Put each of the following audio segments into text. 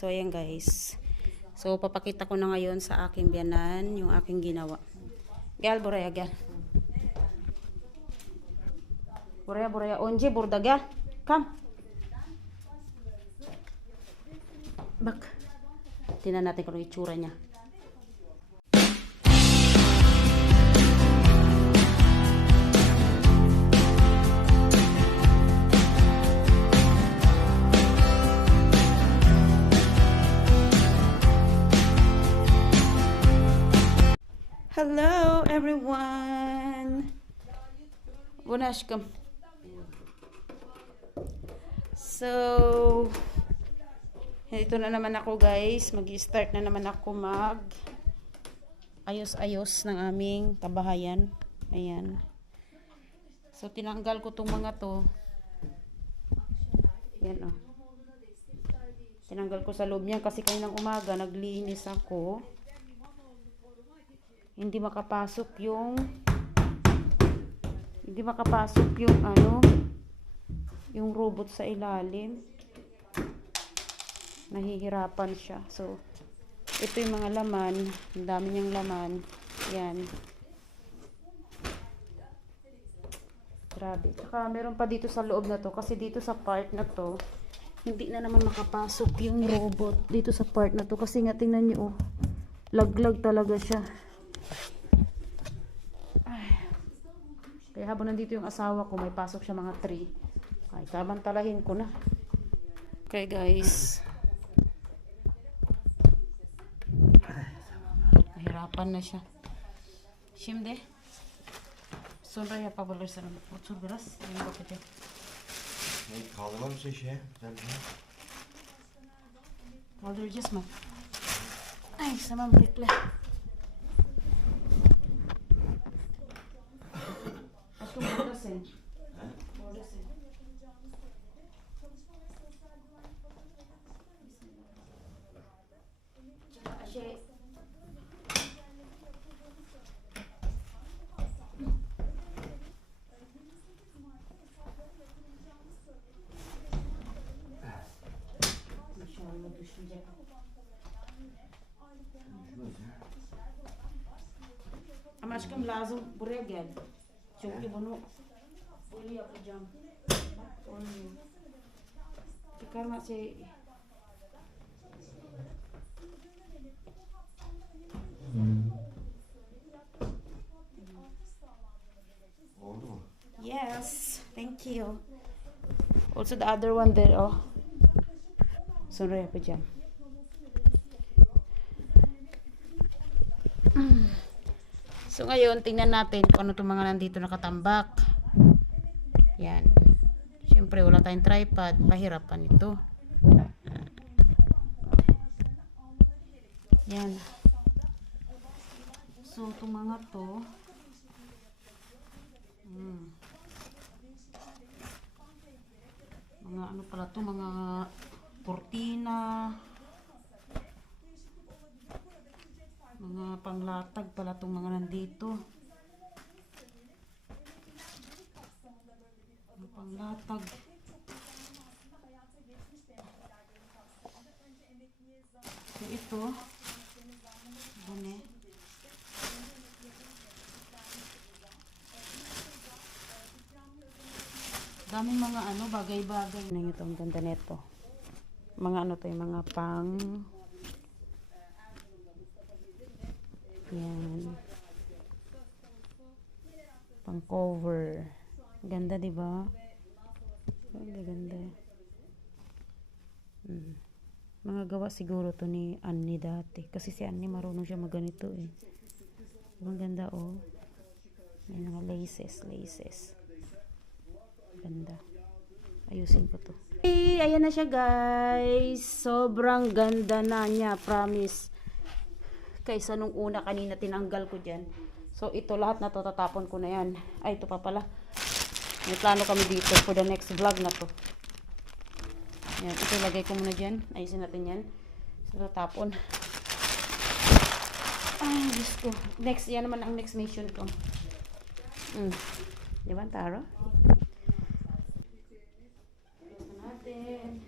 So, ayan guys. So, papakita ko na ngayon sa aking biyanan yung aking ginawa. Gal, buraya, gal. Buraya, buraya. Onje, burda, gal. Come. Bak. Tingnan natin kung ano itsura niya. Hello everyone. Bunashkam. So, ito na naman ako guys. Mag-start na naman ako mag ayos-ayos ng aming kabahayan. Ayan. So, tinanggal ko tong mga to. Ayan oh. Tinanggal ko sa loob niya kasi kaninang umaga naglinis ako. Hindi makapasok yung ano, yung robot sa ilalim. Nahihirapan siya. So, ito yung mga laman. Ang dami niyang laman. Yan. Grabe. Saka meron pa dito sa loob na to. Kasi dito sa part na to, hindi na naman makapasok yung robot dito sa part na to. Kasi nga tingnan niyo, oh, laglag talaga siya. Kaya habang nandito yung asawa ko, may pasok siya mga 3. Ay, samantalahin ko na. Okay guys. Nahirapan na siya. Şimdi sonra yapabilirsin. Otur biraz. Benim bakacağım. Kaldırmam mısın şeye? Kaldıracağız mı? Ay, tamam bekle. Aşkım buradasın. Buradasın. Şey... İnşallah düşecek. Ama aşkım lazım buraya gel. Çünkü bunu böyle yapacağım. Olmuyor. Çıkarma şey. Oldu mu? Yes, thank you. Also the other one there, oh. Sonra yapacağım. So ngayon, tingnan natin kung ano itong mga nandito nakatambak. Yan. Siyempre, wala tayong tripod. Pahirapan ito. Yan. So, itong mga to. Mga ano pala to, mga kurtina. Mga panglatag pala itong mga nandito. Mga panglatag. So ito. Bune. Daming mga ano, bagay-bagay. Ito ang ganda nito. Mga ano to, yung mga pang... Yan. Pang cover. Ganda, 'di ba? Ganda. Mga gawa siguro to ni Annie dati. Kasi si Annie marunong siya magganito eh. Ang ganda oh. May mga laces. Ganda. Ayusin ko to. Hey, ayan na siya guys. Sobrang ganda na niya, promise. Kaysa nung una kanina tinanggal ko dyan. So ito lahat na to tatapon ko na yan. Ay ito pa pala. May plano kami dito for the next vlog na to. Yan, ito lagay ko muna dyan. Ayusin natin yan. So tatapon. Ay Diyos ko. Next, yan naman ang next mission ko. Diba Taro? Ayusin natin.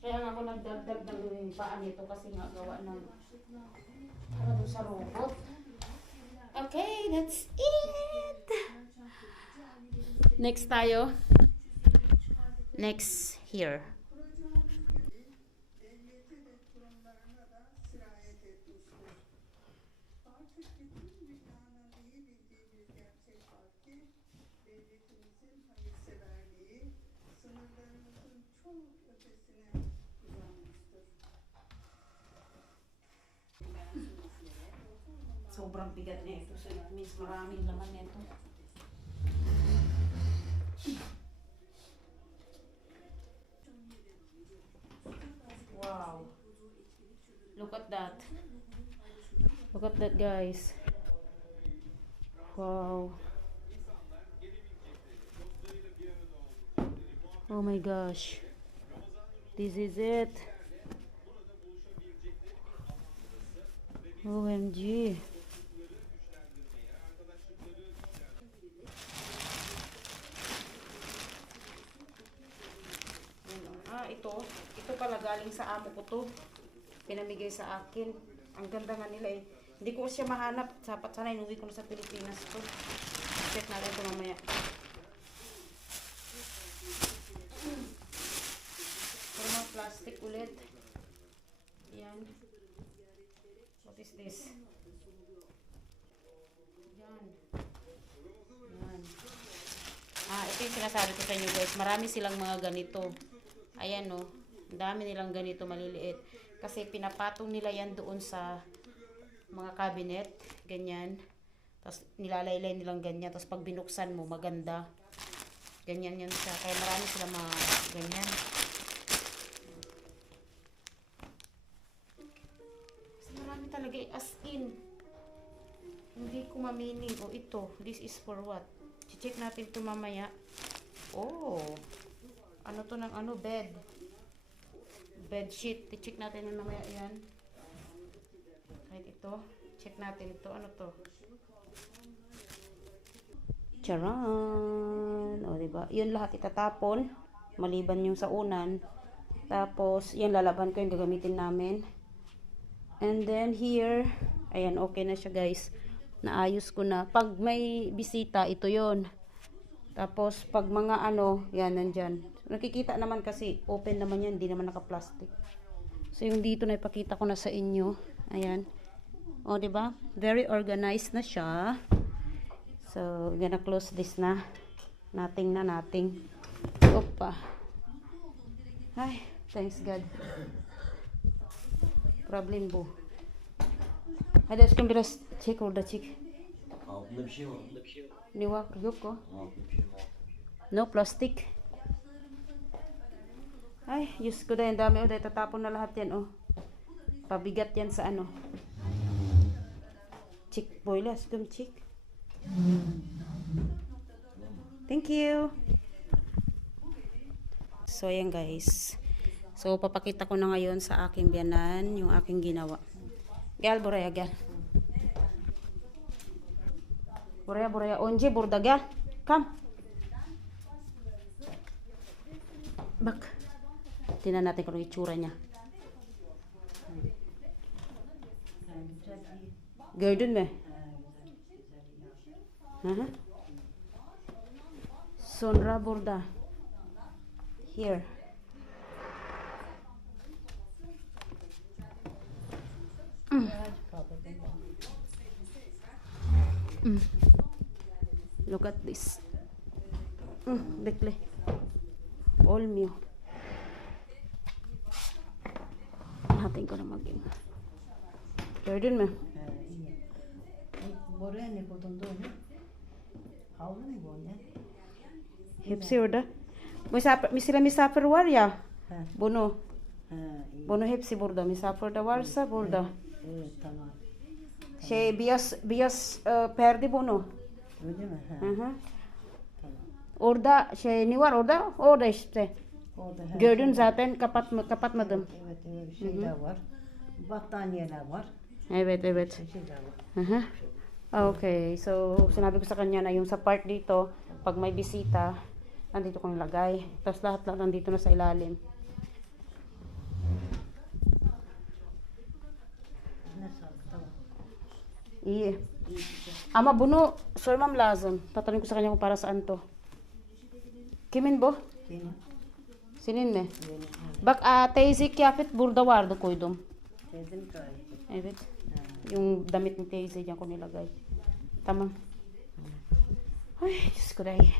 Kaya nga ako nagdagdag ng yung paa nito kasi nga gawa ng ano sa robot. Okay, that's it. Next tayo. Next here. Sobrang bigat na ito. So it means maraming laman nito. Wow. Look at that. Look at that, guys. Wow. Oh my gosh. This is it. OMG. Ito pala galing sa amo ko to. Pinamigay sa akin. Ang ganda nga nila eh. Hindi ko siya mahanap. Dapat sana inuwi ko na sa Pilipinas to. Check natin ito mamaya. Pero mga plastic ulit. Yan. What is this? Yan. Yan. Ito yung sinasabi ko sa inyo guys. Marami silang mga ganito. Ayan o. Ang dami nilang ganito maliliit. Kasi pinapatong nila yan doon sa mga cabinet. Ganyan. Tapos nilalaylay nilang ganyan. Tapos pag binuksan mo, maganda. Ganyan yan siya. Kaya marami silang mga ganyan. Kasi marami talaga as in. Hindi ko mamining. O ito. This is for what? Check natin ito mamaya. Oh. Ano to ng ano? Bed. Bed sheet. I-check natin yung mamaya yan. Kahit ito. Check natin ito. Ano to? Charan! O, diba? Yun lahat itatapon. Maliban yung sa unan. Tapos, yan lalaban ko yung gagamitin namin. And then, here. Ayan, okay na siya guys. Naayos ko na. Pag may bisita, ito yon. Tapos, pag mga ano, yan, nandyan. Nakikita naman kasi, open naman yan, hindi naman naka-plastic. So, yung dito na ipakita ko na sa inyo. Ayan. O, diba? Very organized na siya. So, we're gonna close this na. Nothing na, nothing. Opa. Ay, thanks God. Problem bu. Hadi aşkım biraz çek orada çek. Altında bir şey var. Ne var? Yok o. Altında bir şey var. No plastic. Ay, Diyos ko dahil dami. Dahil tatapon na lahat yan, oh. Pabigat yan sa ano. Chick boiler. Aşkım chick. Thank you. So, ayan guys. So, papakita ko na ngayon sa aking biyanan yung aking ginawa. Gel buraya gel. Buraya. Once burada gel. Come. Bak. Tingnan natin kung itsura niya. Gördün mü? Aha. Sonra burada. Here. Look at this. Bekle. Olmuyor. Natin ko na maging. Gördün mü? Buraya ne koydun doğru? Havlu mu bu ne? Hepsi orada. Misafir var ya. Ha. Bunu. Ha, iyi. Bunu hepsi burada. Misafir de varsa burada. Evet, tamam. Beyaz perde bunu. Öyle mi? Ha, Hı hı. tamam. Orada ne var orada? Orada işte. Orada her Gördün şey- zaten kapatmadım. Evet, şeyler var. Battaniyeler var. Evet. Şeyler var. Aha. Okay, so sinabi ko sa kanya na yung sa part dito, pag may bisita, nandito kong lagay. Tapos lahat nandito na sa ilalim. Iye. Ama buno, sir ma'am lazım. Tatanungin ko sa kanya kung para saan to. Kimin bu? Benim. Senin mi? Benim. Bak teyze kıyafet burada vardı koydum. Teyzem kayıp. Evet. Yung damit ni teyze diyan ko nilagay. Tamam. Ay, Diyos ko dahil.